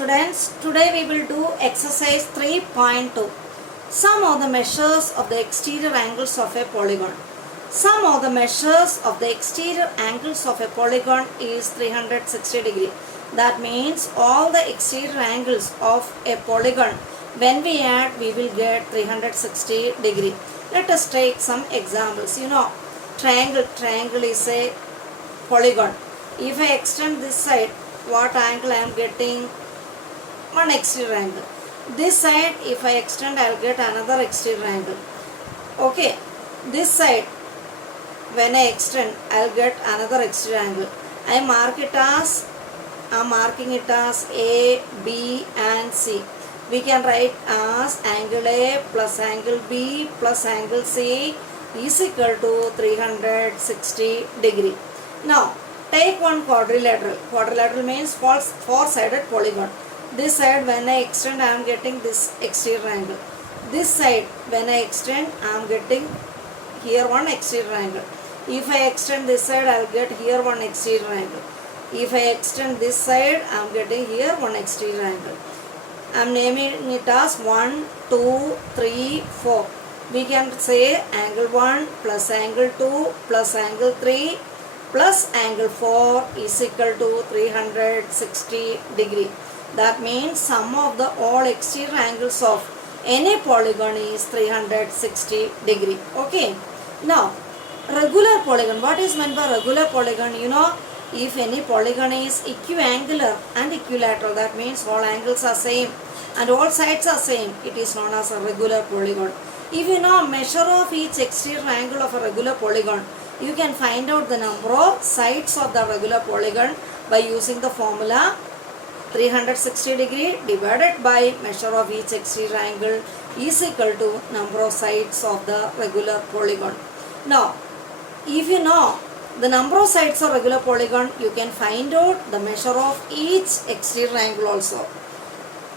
Students, today we will do exercise 3.2. Sum of the measures of the exterior angles of a polygon. Sum of the measures of the exterior angles of a polygon is 360 degree. That means all the exterior angles of a polygon, when we add, we will get 360 degree. Let us take some examples. Triangle is a polygon. If I extend this side, what angle I am getting? One exterior angle. This side, if I extend, I will get another exterior angle. Okay, this side, when I extend, I will get another exterior angle. I am marking it as A, B and C. We can write as angle A plus angle B plus angle C is equal to 360 degree. Now, take one quadrilateral. Quadrilateral means four-sided polygon. This side, when I extend, I am getting this exterior angle. This side, when I extend, I am getting here one exterior angle. If I extend this side, I will get here one exterior angle. If I extend this side, I am getting here one exterior angle. I am naming it as 1, 2, 3, 4. We can say angle 1 plus angle 2 plus angle 3 plus angle 4 is equal to 360 degree. That means sum of the all exterior angles of any polygon is 360 degree. Okay. Now, regular polygon. What is meant by regular polygon? If any polygon is equiangular and equilateral, that means all angles are same and all sides are same, it is known as a regular polygon. If you know measure of each exterior angle of a regular polygon, you can find out the number of sides of the regular polygon by using the formula 360 degree divided by measure of each exterior angle is equal to number of sides of the regular polygon. Now, if you know the number of sides of regular polygon, you can find out the measure of each exterior angle also.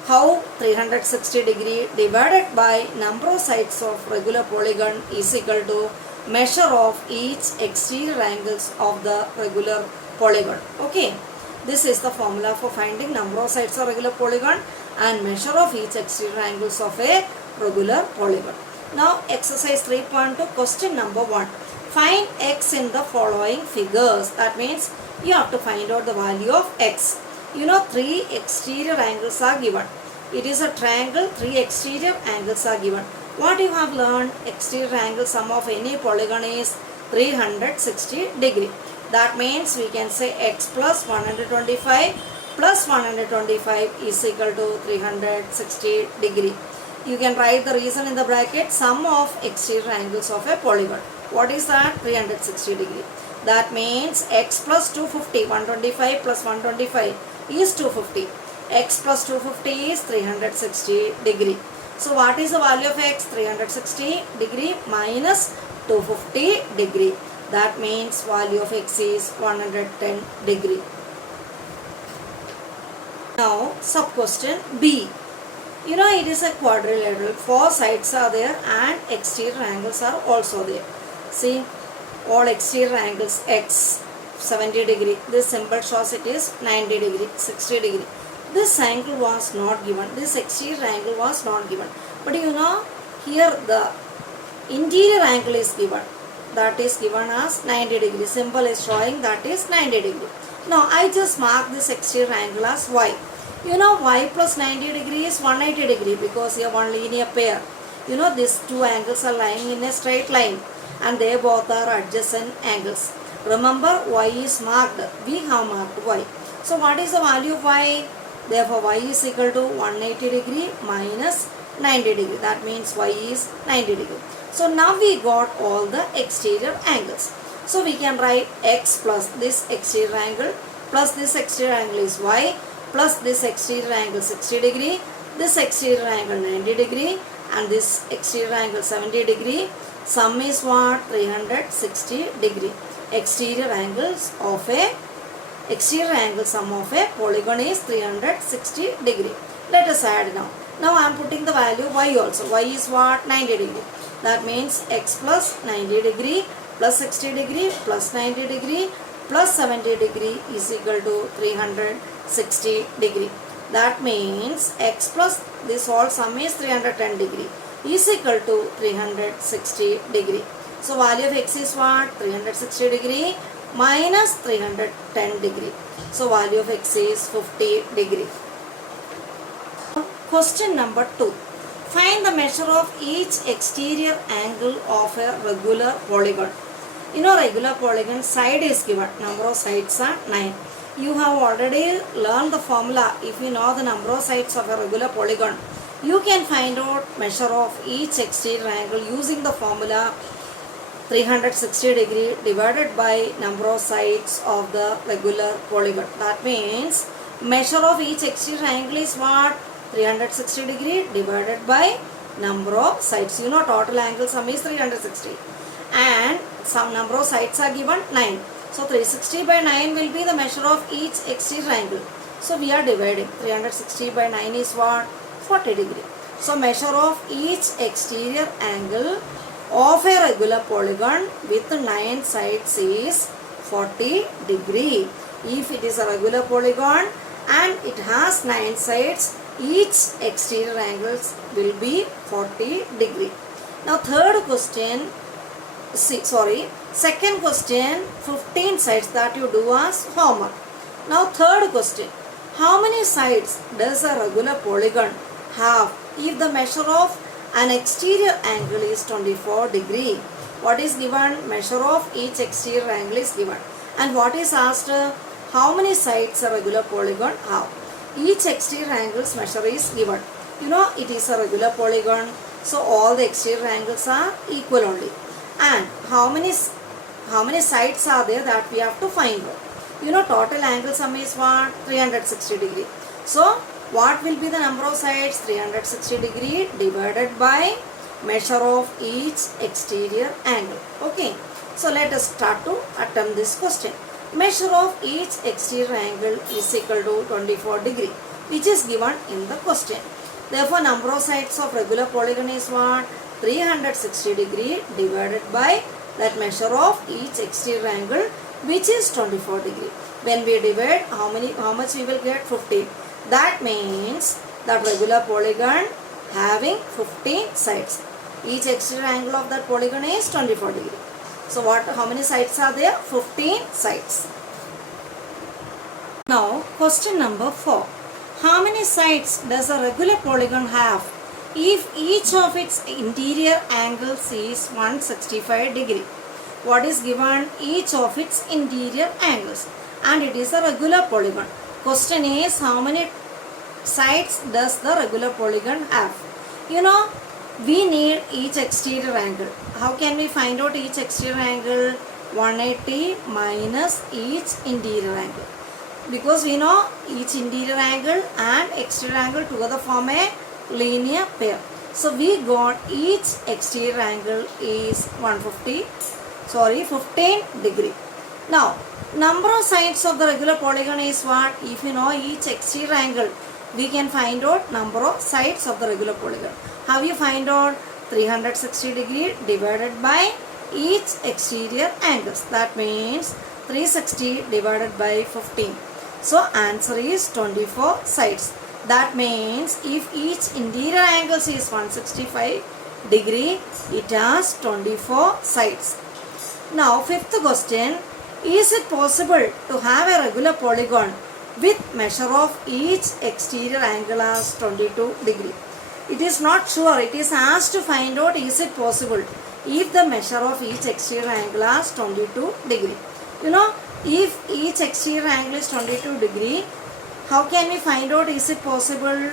How? 360 degree divided by number of sides of regular polygon is equal to measure of each exterior angles of the regular polygon. Okay. This is the formula for finding number of sides of regular polygon and measure of each exterior angles of a regular polygon. Now, exercise 3.2, question number 1. Find x in the following figures. That means you have to find out the value of x. 3 exterior angles are given. It is a triangle, 3 exterior angles are given. What you have learned? Exterior angle sum of any polygon is 360 degree. That means we can say x plus 125 plus 125 is equal to 360 degree. You can write the reason in the bracket, sum of exterior angles of a polygon. What is that? 360 degree. That means x plus 250, 125 plus 125 is 250. X plus 250 is 360 degree. So what is the value of x? 360 degree minus 250 degree. That means value of x is 110 degree. Now, sub question B. It is a quadrilateral. 4 sides are there and exterior angles are also there. See, all exterior angles x 70 degree. This symbol shows it is 90 degree, 60 degree. This angle was not given. This exterior angle was not given. But here the interior angle is given. That is given as 90 degree. Symbol is showing that is 90 degree. Now, I just mark this exterior angle as y. Y plus 90 degree is 180 degree because you have one linear pair. These two angles are lying in a straight line and they both are adjacent angles. Remember, y is marked. We have marked y. So, what is the value of y? Therefore, y is equal to 180 degree minus 90 degree. That means y is 90 degree. So, now we got all the exterior angles. So, we can write x plus this exterior angle plus this exterior angle is y plus this exterior angle 60 degree, this exterior angle 90 degree and this exterior angle 70 degree. Sum is what? 360 degree. Exterior angle sum of a polygon is 360 degree. Let us add now. Now I am putting the value y also. Y is what? 90 degree. That means x plus 90 degree plus 60 degree plus 90 degree plus 70 degree is equal to 360 degree. That means x plus this whole sum is 310 degree is equal to 360 degree. So value of x is what? 360 degree minus 310 degree. So value of x is 50 degree. Question number 2. Find the measure of each exterior angle of a regular polygon. In a regular polygon, side is given. Number of sides are 9. You have already learned the formula. If you know the number of sides of a regular polygon, you can find out measure of each exterior angle using the formula 360 degree divided by number of sides of the regular polygon. That means measure of each exterior angle is what? 360 degree divided by number of sides. You know total angle sum is 360 and some number of sides are given 9. So 360 by 9 will be the measure of each exterior angle. So we are dividing. 360 by 9 is what? 40 degree. So measure of each exterior angle of a regular polygon with 9 sides is 40 degree. If it is a regular polygon and it has 9 sides, each exterior angles will be 40 degree. Now second question 15 sides that you do as homework. Now third question, how many sides does a regular polygon have if the measure of an exterior angle is 24 degree? What is given? Measure of each exterior angle is given. And what is asked? How many sides a regular polygon have? Each exterior angle's measure is given. You know it is a regular polygon, so all the exterior angles are equal only. And how many sides are there that we have to find out. You know total angle sum is what? 360 degree. So what will be the number of sides? 360 degree divided by measure of each exterior angle. Okay. So let us start to attempt this question. Measure of each exterior angle is equal to 24 degree, which is given in the question. Therefore number of sides of regular polygon is what? 360 degree divided by that measure of each exterior angle, which is 24 degree. When we divide, how much we will get? 15. That means that regular polygon having 15 sides. Each exterior angle of that polygon is 24 degree. So how many sides are there? 15 sides. Now question number 4. How many sides does a regular polygon have if each of its interior angles is 165 degree? What is given? Each of its interior angles, and it is a regular polygon. Question is, how many sides does the regular polygon have? You know, we need each exterior angle. How can we find out each exterior angle? 180 minus each interior angle. Because we know each interior angle and exterior angle together form a linear pair. So we got each exterior angle is 15 degree. Now number of sides of the regular polygon is what? If you know each exterior angle, we can find out number of sides of the regular polygon. How you find out? 360 degree divided by each exterior angles. That means 360 divided by 15. So answer is 24 sides. That means if each interior angle is 165 degree, it has 24 sides. Now fifth question, is it possible to have a regular polygon with measure of each exterior angle as 22 degree? It is not sure. It is asked to find out is it possible if the measure of each exterior angle as 22 degree. You know, if each exterior angle is 22 degree, how can we find out is it possible?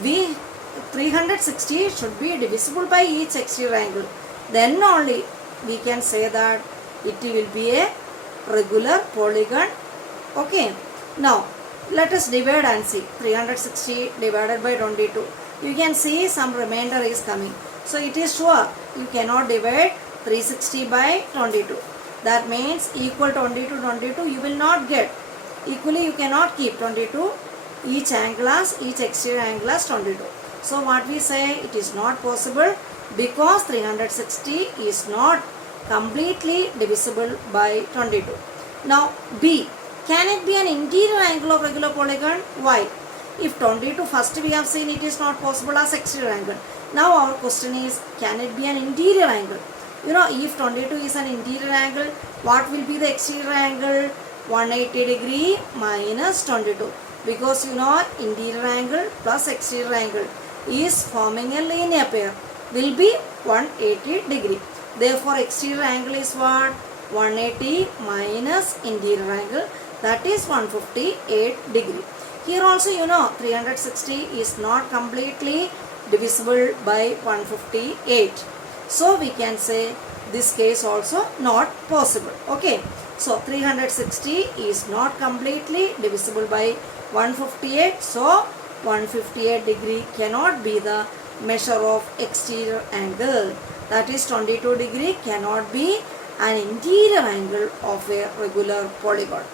360 should be divisible by each exterior angle. Then only we can say that it will be a regular polygon. Okay. Now let us divide and see. 360 divided by 22. You can see some remainder is coming. So it is sure you cannot divide 360 by 22. That means equal 22 you will not get. Equally you cannot keep 22 each exterior angle as 22. So what we say, it is not possible because 360 is not completely divisible by 22. Now B, can it be an interior angle of regular polygon? Why? If 22 first we have seen it is not possible as exterior angle. Now our question is, can it be an interior angle? You know, if 22 is an interior angle, what will be the exterior angle? 180 degree minus 22. Because you know, interior angle plus exterior angle is forming a linear pair, will be 180 degree. Therefore, exterior angle is what? 180 minus interior angle, that is 158 degree. Here also you know 360 is not completely divisible by 158. So we can say this case also not possible. Okay. So 360 is not completely divisible by 158. So 158 degree cannot be the measure of exterior angle. That is 22 degree cannot be an interior angle of a regular polygon.